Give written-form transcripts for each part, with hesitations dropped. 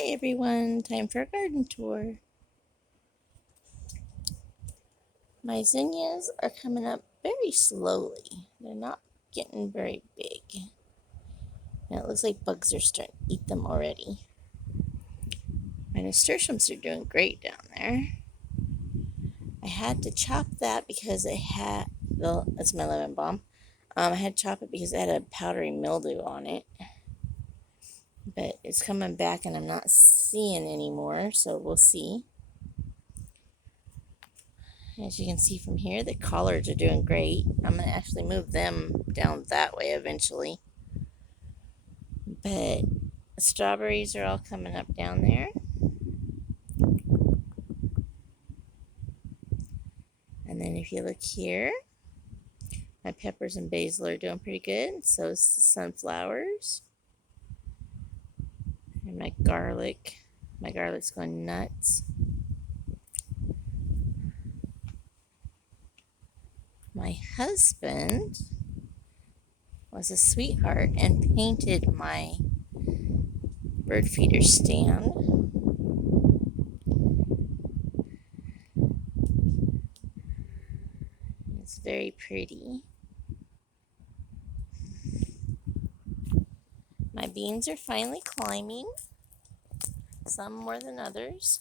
Hi everyone, time for a garden tour. My zinnias are coming up very slowly. They're not getting very big. And it looks like bugs are starting to eat them already. My nasturtiums are doing great down there. I had to chop that because it had, well, that's my lemon balm. I had to chop it because it had a powdery mildew on it. But it's coming back and I'm not seeing anymore, so we'll see. As you can see from here, the collards are doing great. I'm going to actually move them down that way eventually. But the strawberries are all coming up down there. And then if you look here, my peppers and basil are doing pretty good. So is the sunflowers. And my garlic. My garlic's going nuts. My husband was a sweetheart and painted my bird feeder stand. It's very pretty. My beans are finally climbing. Some more than others.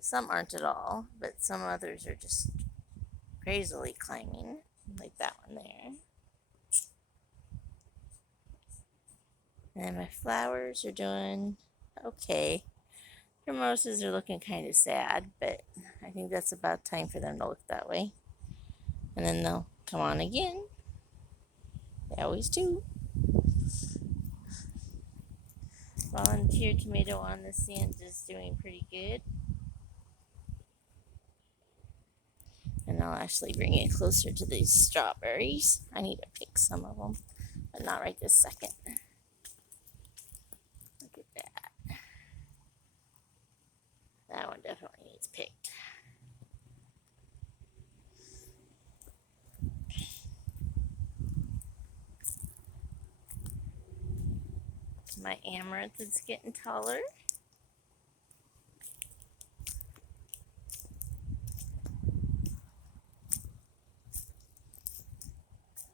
Some aren't at all, but some others are just crazily climbing, like that one there. And my flowers are doing okay. Primroses are looking kind of sad, but I think that's about time for them to look that way. And then they'll come on again. They always do. Volunteer tomato on the sand is doing pretty good. And I'll actually bring it closer to these strawberries. I need to pick some of them, but not right this second. Look at that. That one definitely needs picked. My amaranth is getting taller.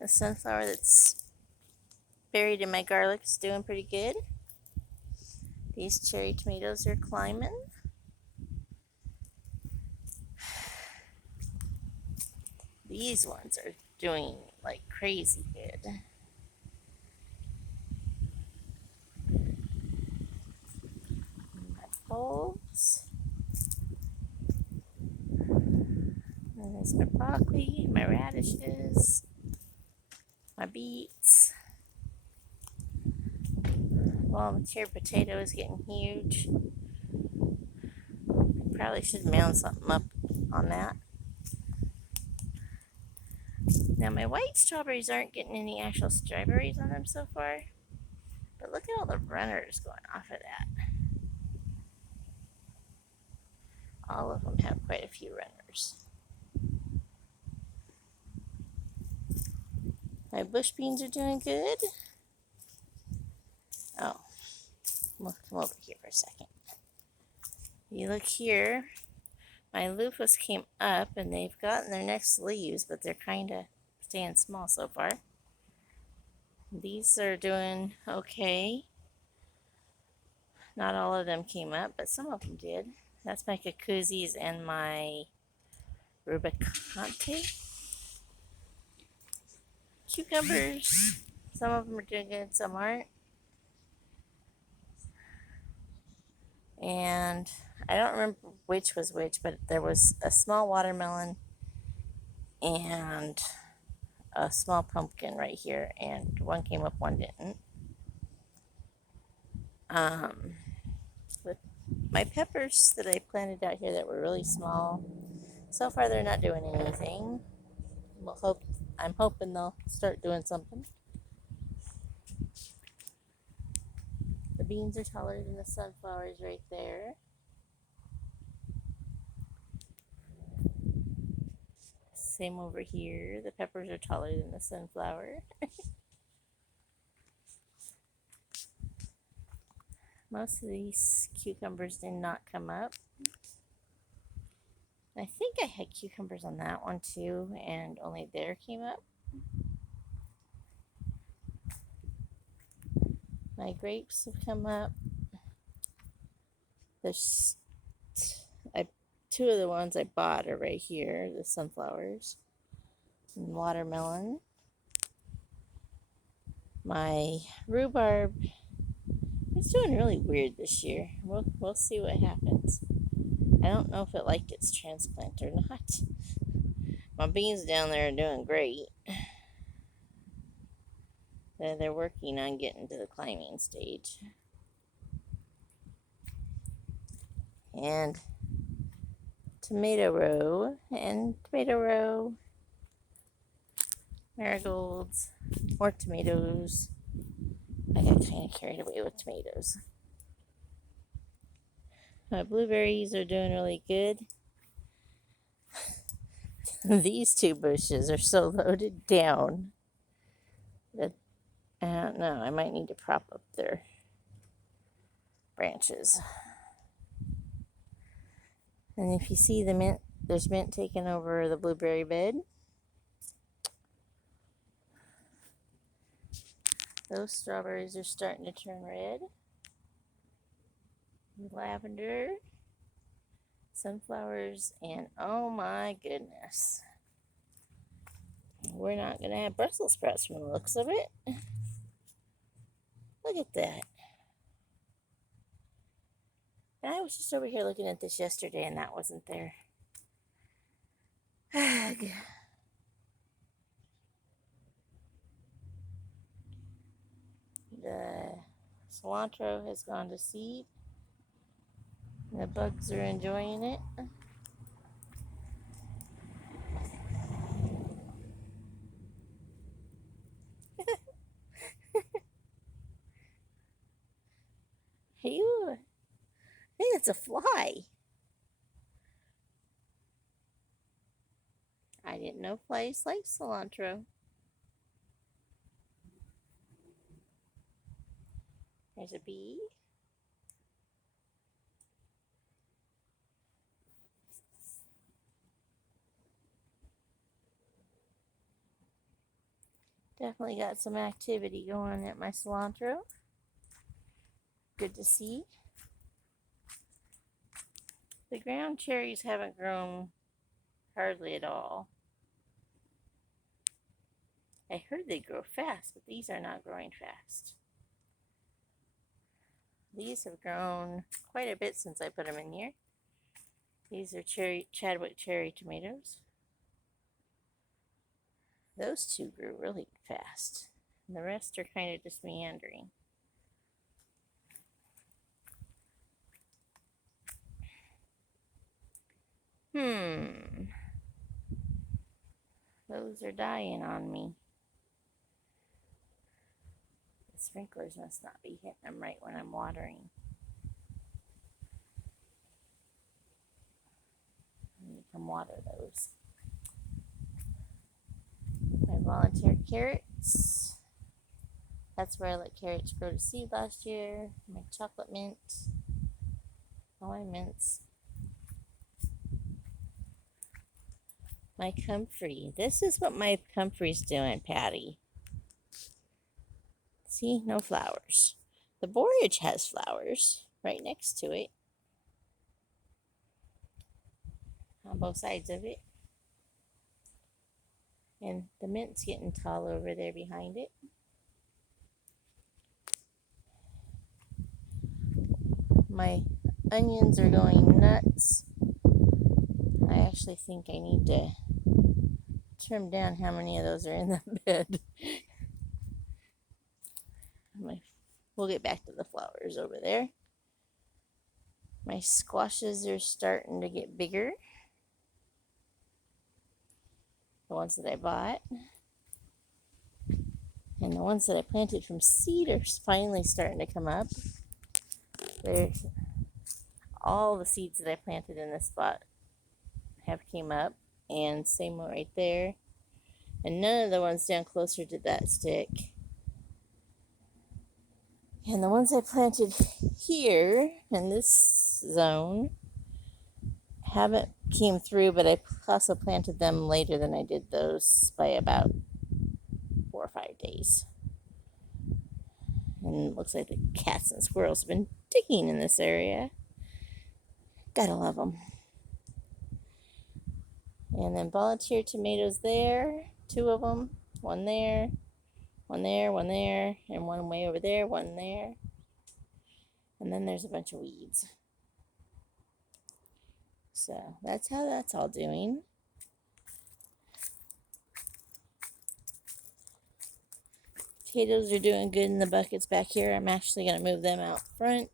The sunflower that's buried in my garlic is doing pretty good. These cherry tomatoes are climbing. These ones are doing like crazy good. My bulbs. And there's my broccoli, my radishes, my beets. Volunteer potato is getting huge. Probably should mount something up on that. Now my white strawberries aren't getting any actual strawberries on them so far. But look at all the runners going off of that. All of them have quite a few runners. My bush beans are doing good. Oh, we'll come over here for a second. You look here, my loofahs came up and they've gotten their next leaves, but they're kind of staying small so far. These are doing okay. Not all of them came up, but some of them did. That's my cucuzzis and my rubicante. Cucumbers, some of them are doing good, some aren't. And I don't remember which was which, but there was a small watermelon and a small pumpkin right here, and one came up, one didn't. With my peppers that I planted out here that were really small, so far they're not doing anything. I'm hoping they'll start doing something. The beans are taller than the sunflowers right there. Same over here. The peppers are taller than the sunflower. Most of these cucumbers did not come up. I think I had cucumbers on that one too, and only there came up. My grapes have come up. There's two of the ones I bought are right here, the sunflowers and watermelon. My rhubarb is doing really weird this year. We'll see what happens. I don't know if it liked its transplant or not. My beans down there are doing great. They're working on getting to the climbing stage. And tomato row and tomato row, marigolds, more tomatoes. I got kind of carried away with tomatoes. My blueberries are doing really good. These two bushes are so loaded down that I don't know. I might need to prop up their branches. And if you see the mint, there's mint taking over the blueberry bed. Those strawberries are starting to turn red. Lavender, sunflowers, and oh my goodness. We're not going to have Brussels sprouts from the looks of it. Look at that. And I was just over here looking at this yesterday and that wasn't there. The cilantro has gone to seed. The bugs are enjoying it. I think it's a fly. I didn't know flies like cilantro. There's a bee. Definitely got some activity going at my cilantro. Good to see. The ground cherries haven't grown hardly at all. I heard they grow fast, but these are not growing fast. These have grown quite a bit since I put them in here. These are Chadwick cherry tomatoes. Those two grew really fast. And the rest are kind of just meandering. Those are dying on me. The sprinklers must not be hitting them right when I'm watering. I need to come water those. My volunteer carrots. That's where I let carrots grow to seed last year. My chocolate mint. All my mints. My comfrey. This is what my comfrey's doing, Patty. See, no flowers. The borage has flowers right next to it. On both sides of it. And the mint's getting tall over there behind it. My onions are going nuts. I actually think I need to trim down how many of those are in the bed. We'll get back to the flowers over there. My squashes are starting to get bigger. The ones that I bought. And the ones that I planted from seed are finally starting to come up. There's all the seeds that I planted in this spot have came up, and same one right there. And none of the ones down closer to that stick And the ones I planted here in this zone haven't came through, but I also planted them later than I did those by about 4 or 5 days. And it looks like the cats and squirrels have been digging in this area. Gotta love them. And then volunteer tomatoes there, 2 of them, one there, one there, one there, and one way over there, one there. And then there's a bunch of weeds. So that's how that's all doing. Potatoes are doing good in the buckets back here. I'm actually going to move them out front.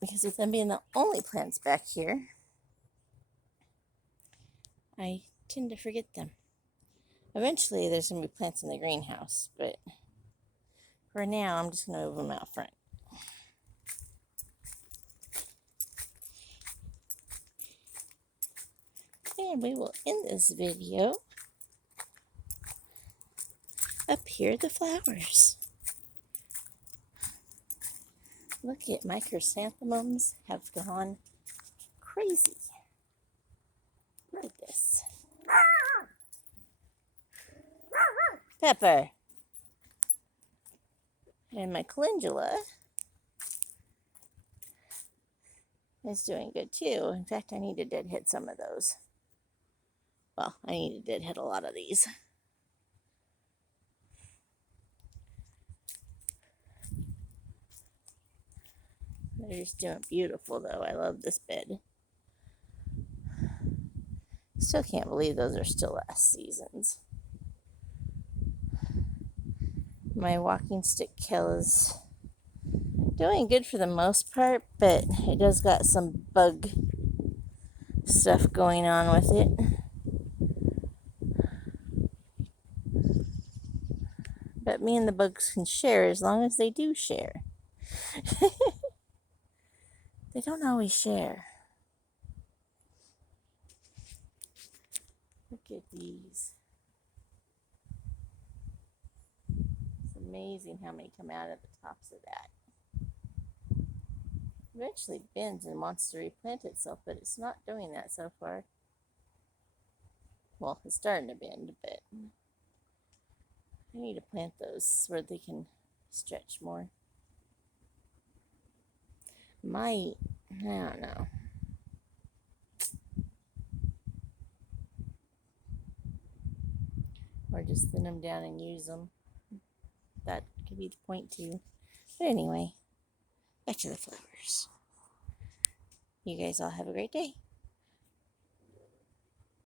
Because with them being the only plants back here, I tend to forget them. Eventually, there's going to be plants in the greenhouse, but for now, I'm just going to move them out front. And we will end this video. Up here, the flowers. Look at my chrysanthemums have gone crazy. Look at this. Pepper. And my calendula is doing good too. In fact, I need to deadhead some of those. Well, I need to deadhead a lot of these. They're just doing beautiful though. I love this bed. Still can't believe those are still last season's. My walking stick kill is doing good for the most part, but it does got some bug stuff going on with it. But me and the bugs can share as long as they do share. They don't always share. Look at these. It's amazing how many come out at the tops of that. Eventually bends and wants to replant itself, but it's not doing that so far. Well, it's starting to bend, but I need to plant those where they can stretch more. I don't know. Or just thin them down and use them. That could be the point too. But anyway, back to the flowers. You guys all have a great day.